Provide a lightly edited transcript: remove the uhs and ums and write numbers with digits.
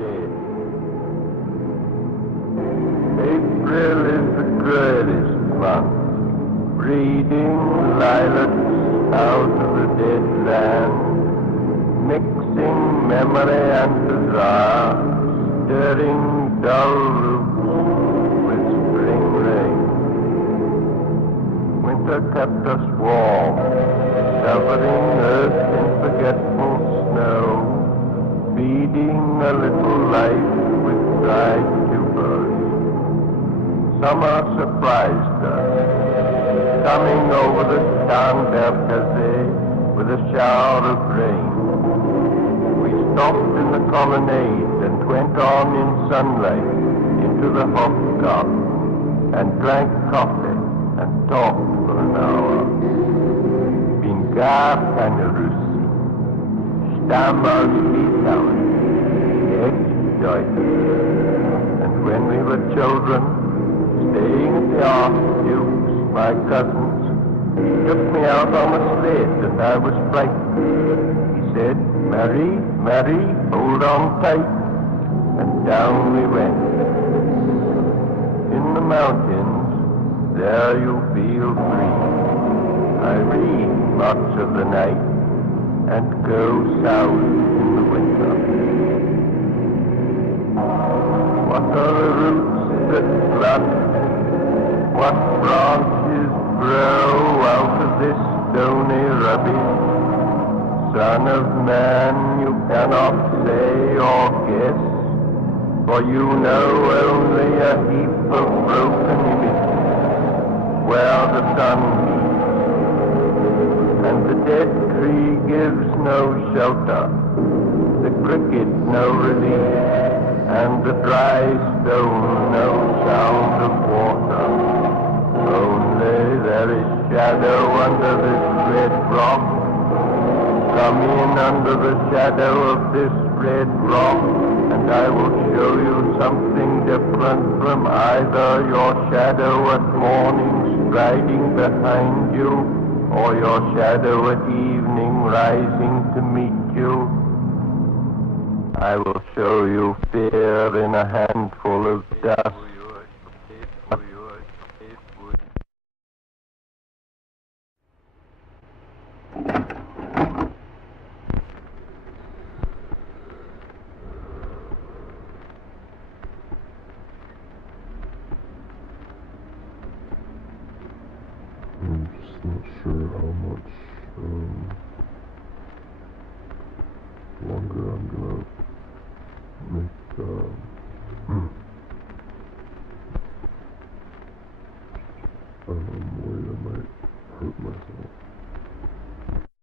dead. April is the cruelest month, breeding lilacs out of the dead land, mixing memory and desire, stirring dull roots with spring rain. Winter kept us warm, covering earth in forgetful snow, feeding a little life with dried tubers. Summer surprised us, coming over the Starnbergkasee with a shower of rain. We stopped in the colonnade and went on in sunlight into the Hofgarten and drank coffee and talked for an hour. Bin gar keine Russi, stamm aus Litauen, echt Deutsch. And when we were children, staying at the Archduke's, my cousins, he took me out on a sled and I was frightened. He said, Mary, Mary, hold on tight. And down we went. In the mountains, there you feel free. I read much of the night and go south in the winter. What are the roots that plant? What branches grow out of this stony rubbish? Son of man, you cannot say or guess, for you know only a heap of broken images where the sun beats. And the dead tree gives no shelter, the cricket no relief, and the dry stone no sound of water. Only there is shadow under this red rock. Come in under the shadow of this red rock, and I will show you something different from either your shadow at morning striding behind you, or your shadow at evening rising to meet you. I will show you fear in a handful of dust. I'm just not sure how much longer I'm gonna make wait, I might hurt myself.